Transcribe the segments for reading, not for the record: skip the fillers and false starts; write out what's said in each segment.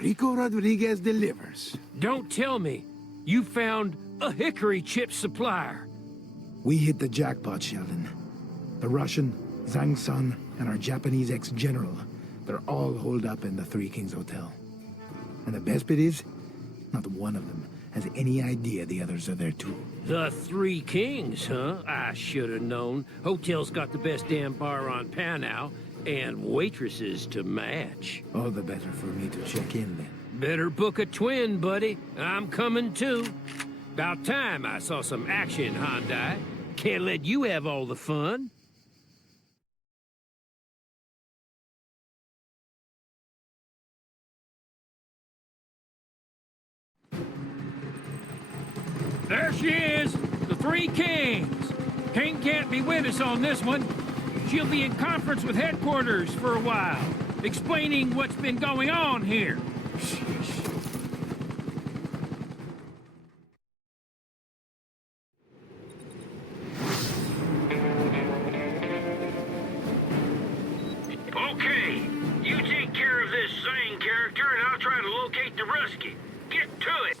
Rico Rodriguez delivers. Don't tell me you found a hickory chip supplier. We hit the jackpot, Sheldon. The Russian, Zhang Sun, and our Japanese ex-general, they're all holed up in the Three Kings Hotel. And the best bit is, not one of them has any idea the others are there too. The Three Kings, huh? I should have known. Hotel's got the best damn bar on Panau, and waitresses to match. All the better for me to check in then. Better book a twin, buddy. I'm coming too. About time I saw some action, Hyundai. Can't let you have all the fun. There she is, the Three Kings. King can't be with us on this one. She'll be in conference with headquarters for a while, explaining what's been going on here. Okay, you take care of this Zane character and I'll try to locate the Rusky. Get to it!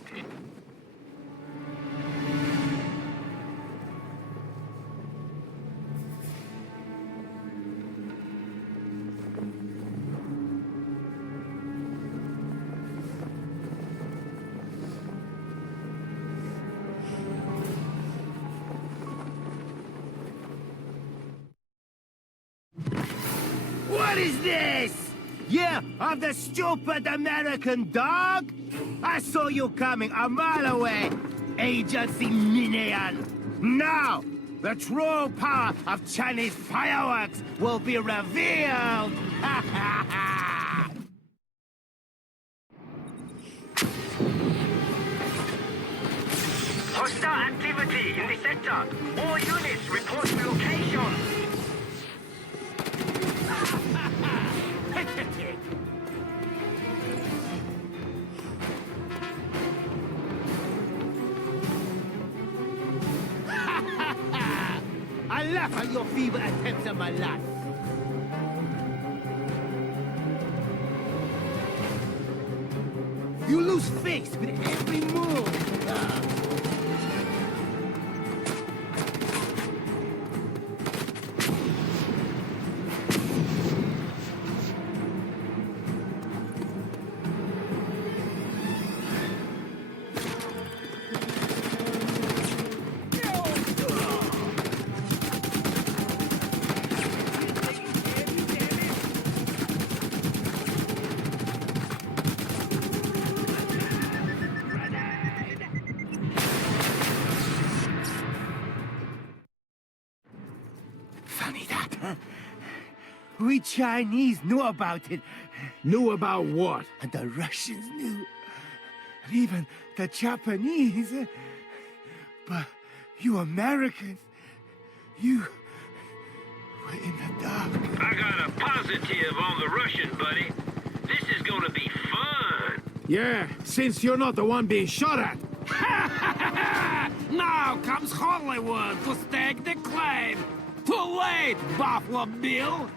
What is this? Yeah, I'm the stupid American dog? I saw you coming a mile away, Agency Minion. Now, the true power of Chinese fireworks will be revealed. Hostile activity in the sector. All units report to location. I laugh at your feeble attempts at my life. You lose face with every move. Funny that, huh? We Chinese knew about it. Knew about what? And the Russians knew. And even the Japanese. But you Americans, you were in the dark. I got a positive on the Russian, buddy. This is gonna be fun. Yeah, since you're not the one being shot at. Now comes Hollywood to stake the claim. Too late, Buffalo Bill.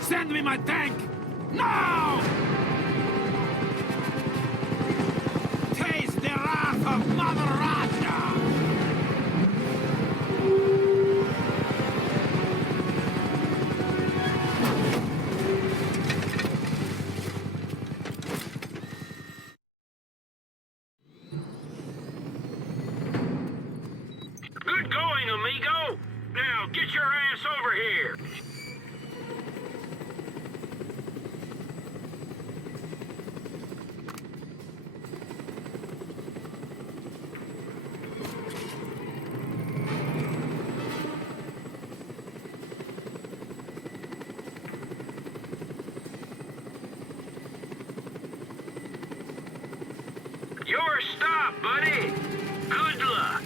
Send me my tank. Now! Taste the wrath of Mother Russia. Good going, amigo. Now get your ass over here. Your stop, buddy. Good luck.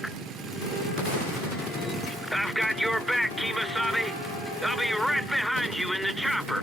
I've got your back, Kimasabi. I'll be right behind you in the chopper.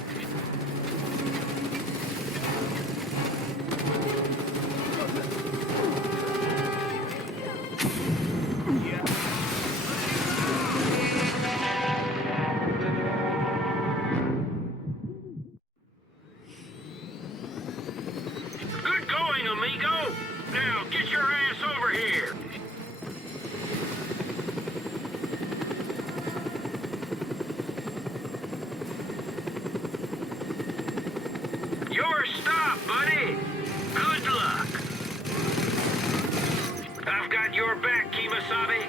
got your back, Kimasabi.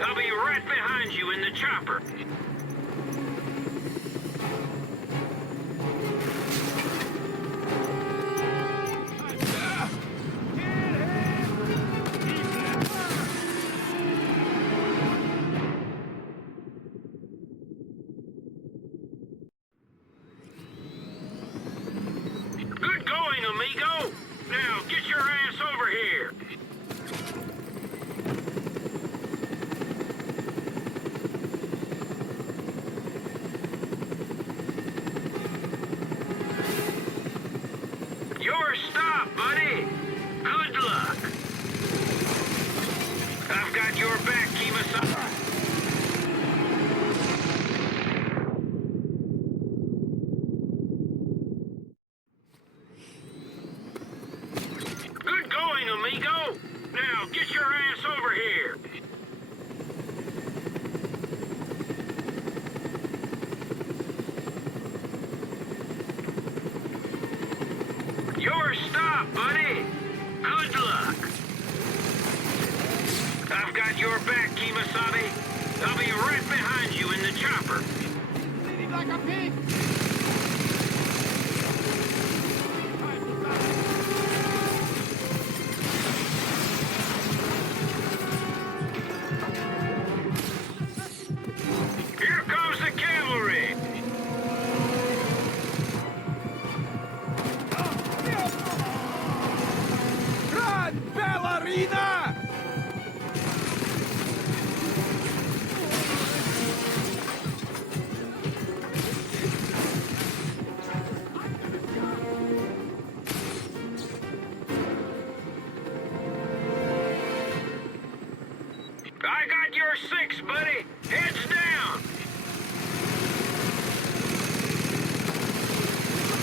I'll be right behind you in the chopper. Good going, amigo. Now, get your ass over here. Your stop, buddy. Good luck. I've got your back, Kimasabi. Good going, amigo. Now, get your ass over here. Your stop, buddy. Good luck. I've got your back, Kimasabi. I'll be right behind you in the chopper. Bleeding like a pig! Here comes the cavalry. Run, ballerina! I got your six, buddy. Heads down.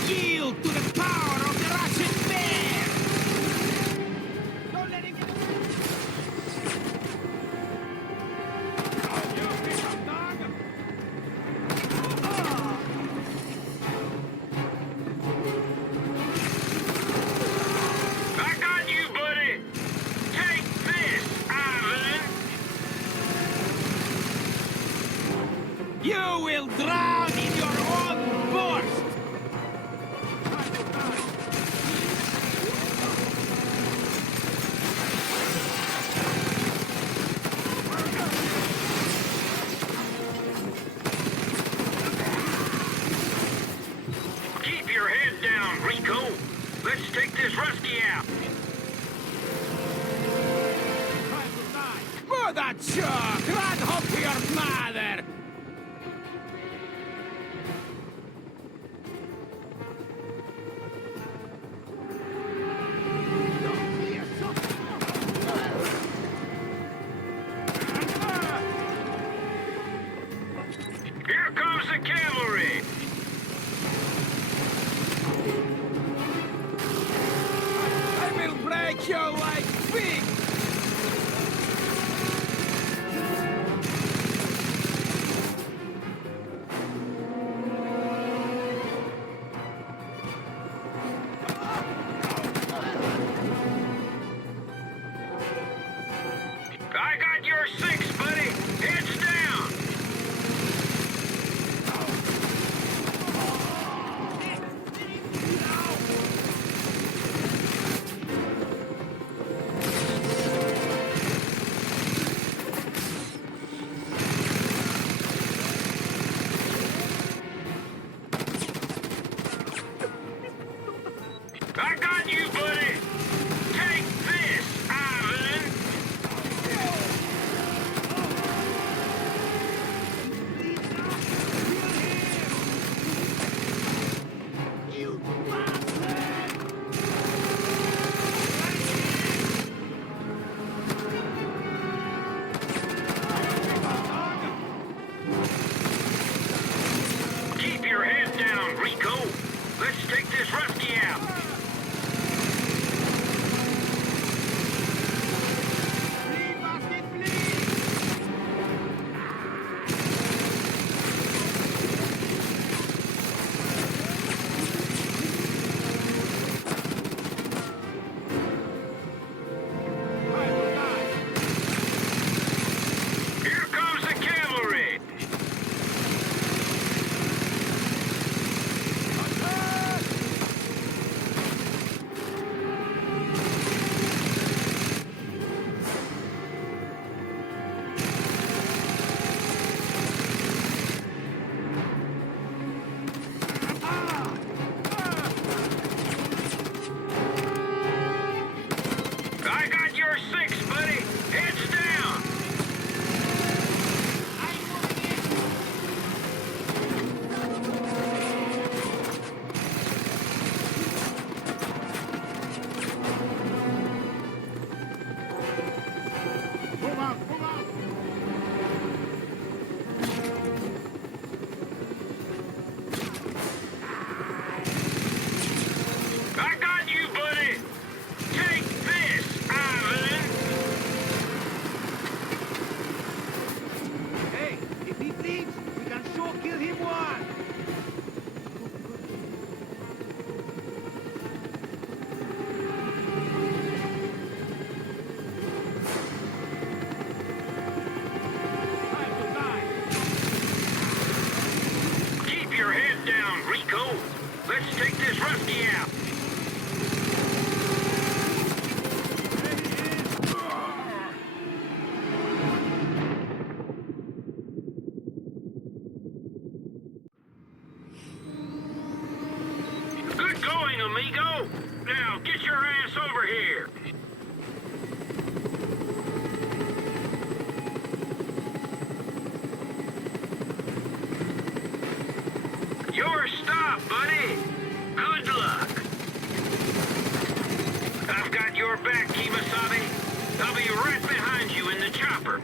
Yield to the power of the Russian bear! Don't let him get... Oh, you piece of dog! I got you, buddy. Take this, Ivan. You will drown in your own borscht! Keep your head down, Rico. Let's take this Rusky out. Mother chuck! Run home to your mother! Here comes the cavalry. I will break you like pig! Now, get your ass over here. Your stop, buddy. Good luck. I've got your back, Kimasabi. I'll be right behind you in the chopper.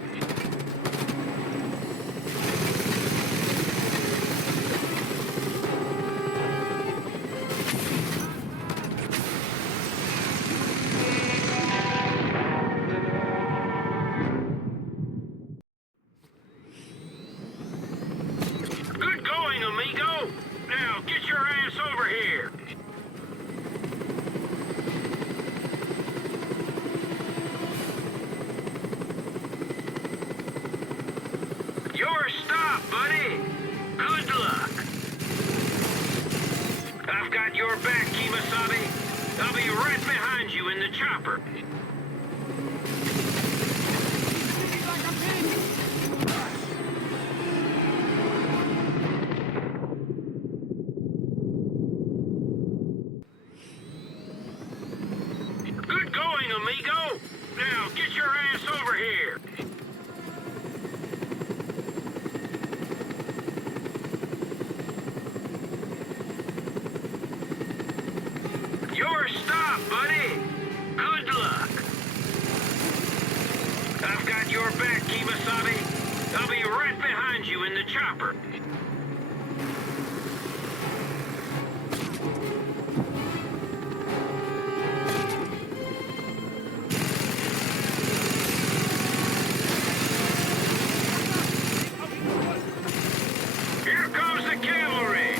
Good going, amigo. Now, get your ass over here. Your stop, buddy. Good luck. I've got your back, Kimasabi. I'll be right behind you in the chopper. Good going, amigo. Now, get your ass over here. Your stop, buddy. Good luck. I've got your back, Kimasabi. I'll be right behind you in the chopper. Here comes the cavalry.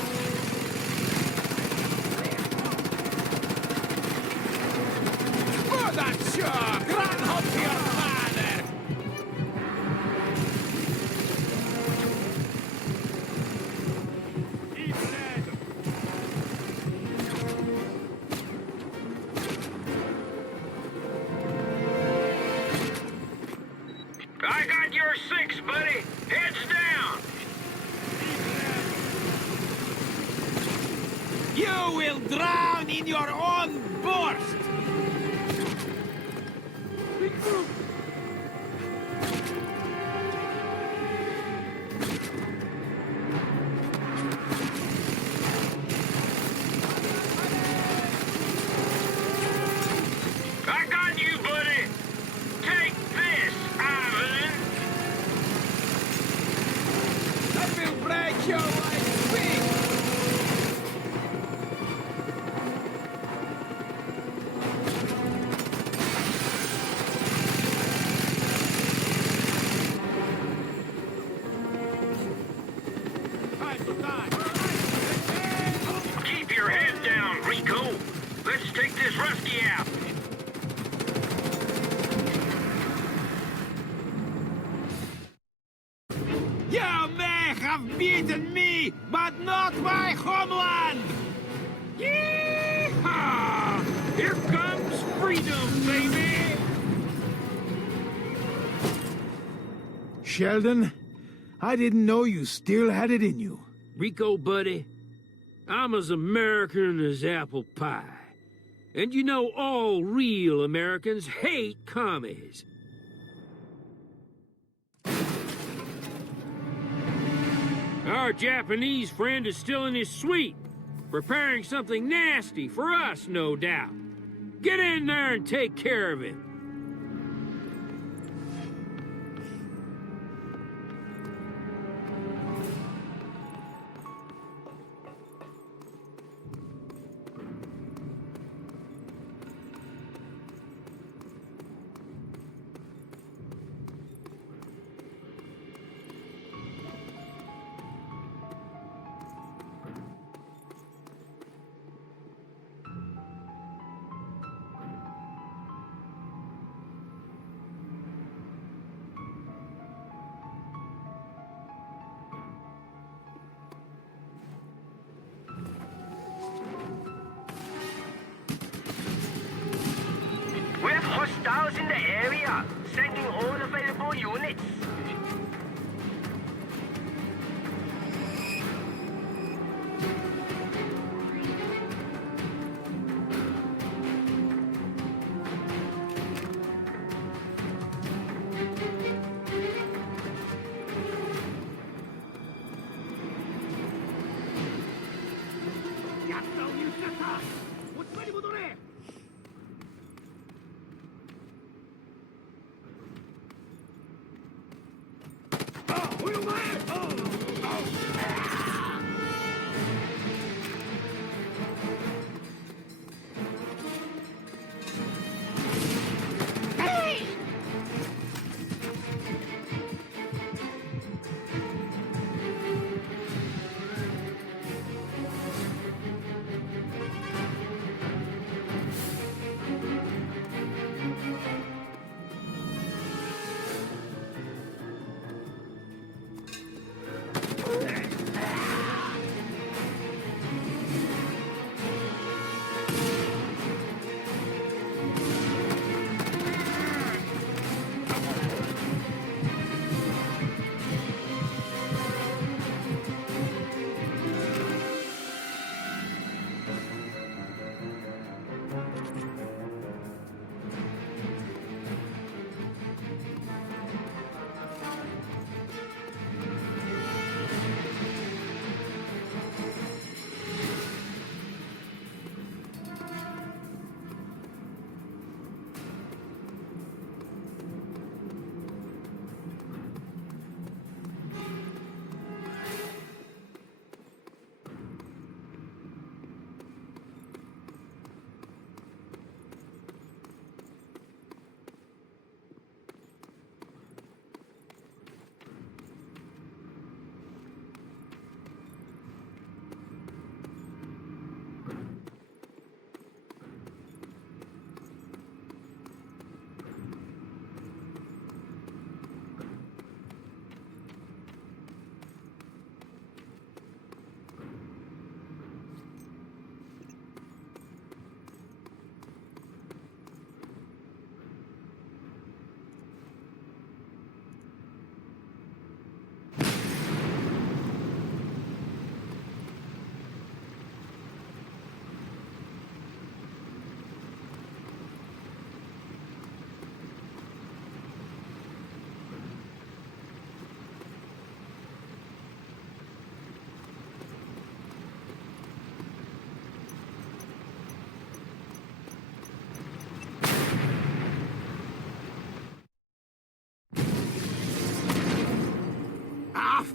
I got your six, buddy. Heads down. You will drown in your own borscht! I got you, buddy. Take this, Ivan. I will break your white wing! Keep your head down, Rico. Let's take this Rusky out. You may have beaten me, but not my homeland! Yee-haw! Here comes freedom, baby! Sheldon, I didn't know you still had it in you. Rico, buddy, I'm as American as apple pie. And you know all real Americans hate commies. Our Japanese friend is still in his suite, preparing something nasty for us, no doubt. Get in there and take care of him.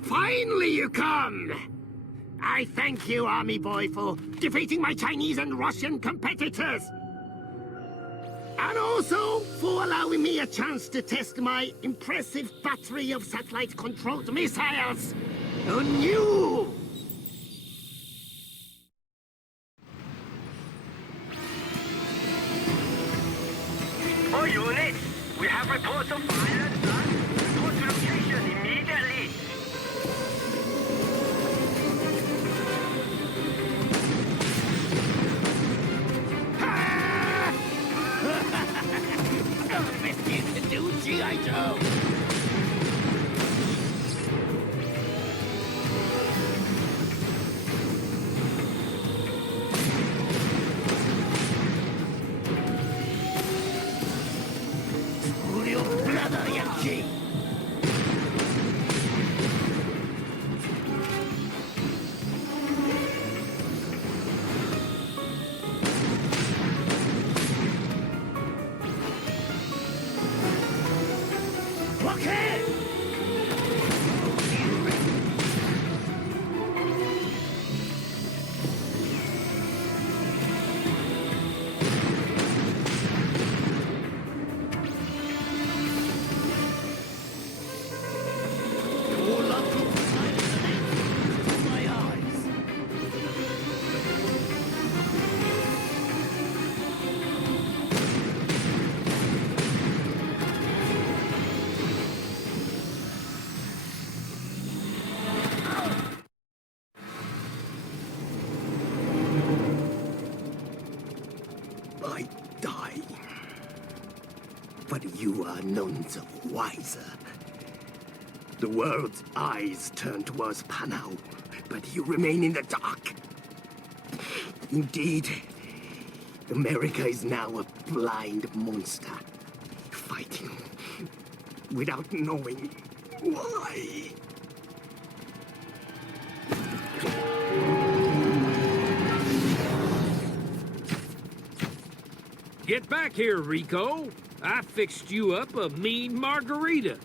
Finally you come! I thank you, Army Boy, for defeating my Chinese and Russian competitors. And also for allowing me a chance to test my impressive battery of satellite-controlled missiles on you! All units, we have reports of violence. Go to location immediately. Best thing to do, G.I. Joe! Julio Brother Yankee! Okay! All up to the side of the lens to my eyes. I die. But you are none the wiser. The world's eyes turn towards Panau, but you remain in the dark. Indeed, America is now a blind monster, fighting without knowing why. Get back here, Rico. I fixed you up a mean margarita.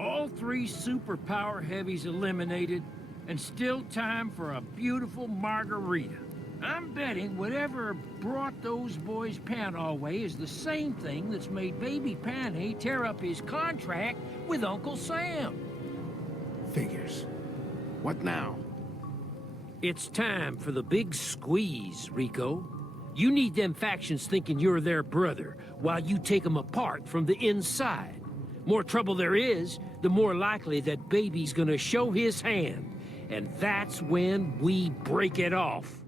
All three superpower heavies eliminated, and still time for a beautiful margarita. I'm betting whatever brought those boys Pan our way is the same thing that's made Baby Panay tear up his contract with Uncle Sam. Figures. What now? It's time for the big squeeze, Rico. You need them factions thinking you're their brother, while you take them apart from the inside. More trouble there is, the more likely that Baby's gonna show his hand. And that's when we break it off.